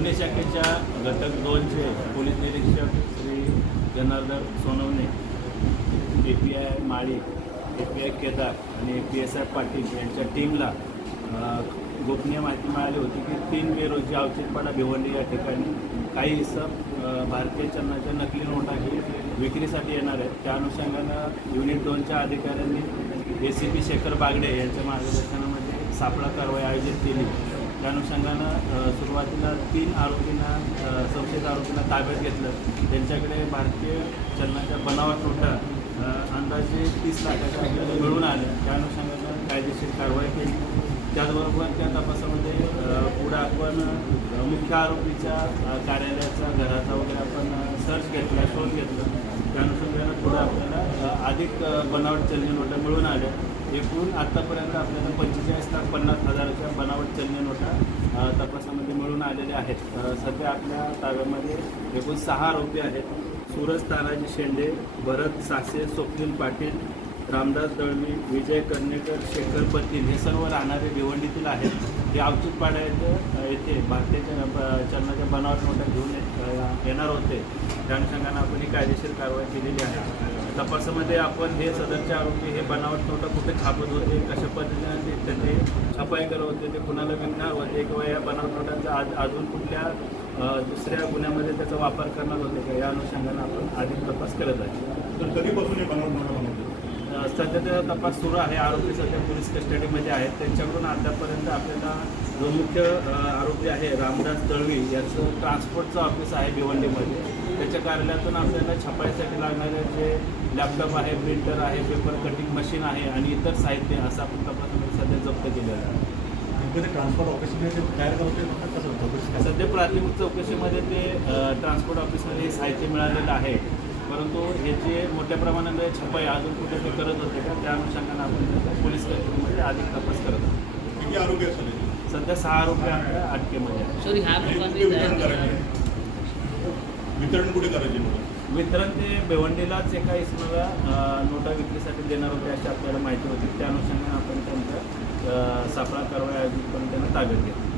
गुन्हे शाखेच्या घटक दोनचे पोलीस निरीक्षक Shri Janardan Sonawane A P I Mali A P I Kedar आणि A P S I Patil यांच्या टीमला गोपनीय माहिती मिळाली होती की तीन मे रोजी अवचितपाडा भिवंडी या ठिकाणी काही हिस्सा भारतीय चलनाच्या नकली नोटा ही विक्रीसाठी येणार आहेत. त्या अनुषंगानं युनिट दोनच्या अधिकाऱ्यांनी A C P Shekhar Bagde यांच्या मार्गदर्शनामध्ये सापळा कारवाई आयोजित केली. त्या अनुषंगानं सुरुवातीला तीन आरोपींना अ, संशयित आरोपींना ताब्यात घेतलं. त्यांच्याकडे भारतीय चलनाच्या बनावट नोटा अंदाजे तीस लाखाच्या आपल्याला मिळून आल्या त्या अनुषंगानं कायदेशीर कारवाई केली. त्याचबरोबर त्या तपासामध्ये पुढं आपण मुख्य आरोपीच्या कार्यालयाचा घराचा वगैरे आपण सर्च घेतला शोध घेतला. त्या अनुषंगानं पुढं आपल्याला अधिक बनावट चलनी नोटा मिळून आल्या. एकूण आत्तापर्यंत आपल्याला पंचेचाळीस लाख पन्नास हजाराच्या बनावट चलन नोटा तपासामध्ये मिळून आलेल्या आहेत. सध्या आपल्या ताब्यामध्ये एकूण सहा आरोपी आहेत. सूरज तानाजी शेंडे भरत सासे स्वप्नील पाटील रामदास दळवी विजय कर्णेकर शेखर पतील हे सर्व राहणारे भिवंडीतील आहेत. हे अवचितपाडा येथे येथे भारतीय चलनाच्या बनावट नोटा घेऊन येणार होते. त्या अनुषंगानं आपण ही कायदेशीर कारवाई केलेली आहे. तपासामध्ये आपण हे सदरचे आरोपी हे बनावट नोटा कुठे छापत होते कशा पद्धतीने त्याचे छपाई करत होते ते कुणाला विकणार होते किंवा या बनावट नोटांचा आज अजून कुठल्या दुसऱ्या गुन्ह्यामध्ये त्याचा वापर करणार होते का? या अनुषंगानं आपण अधिक तपास करत आहे. तर कधीपासून हे बनावट नोटा बनवते सध्या त्याचा तपास सुरू आहे. आरोपी सध्या पोलीस कस्टडीमध्ये आहेत. त्यांच्याकडून आतापर्यंत आपल्याला जो मुख्य आरोपी आहे रामदास दळवी याचं ट्रान्सपोर्टचं ऑफिस आहे भिवंडीमध्ये. त्याच्या कार्यालयातून आपल्याला छपाईसाठी लागणारे जे लॅपटॉप आहे प्रिंटर आहे पेपर कटिंग मशीन आहे आणि इतर साहित्य असं आपण तपासामध्ये सध्या जप्त केलेलं आहे. ट्रान्सपोर्ट ऑफिसमध्ये तयार करत सध्या प्राथमिक चौकशीमध्ये ते ट्रान्सपोर्ट ऑफिसमध्ये साहित्य मिळालेलं आहे. परंतु हे जे मोठ्या प्रमाणामध्ये छपाई अजून कुठे ते करत होते का त्या अनुषंगाने आपण पोलीस कस्टडीमध्ये अधिक तपास करत आहोत. किती आरोग्य असेल सध्या? सहा आरोपी आपल्या अटकेमध्ये वितरण जाहीर करायचे? वितरण कुठे करायचे वितरण ते भिवंडीलाच एका इसमाला नोटा विक्रीसाठी देणार होते अशी आपल्याला माहिती होती. त्या अनुषंगाने आपण त्यांचा सापळा कारवाई आयोजित करून त्यांना ताब्यात घेतलं.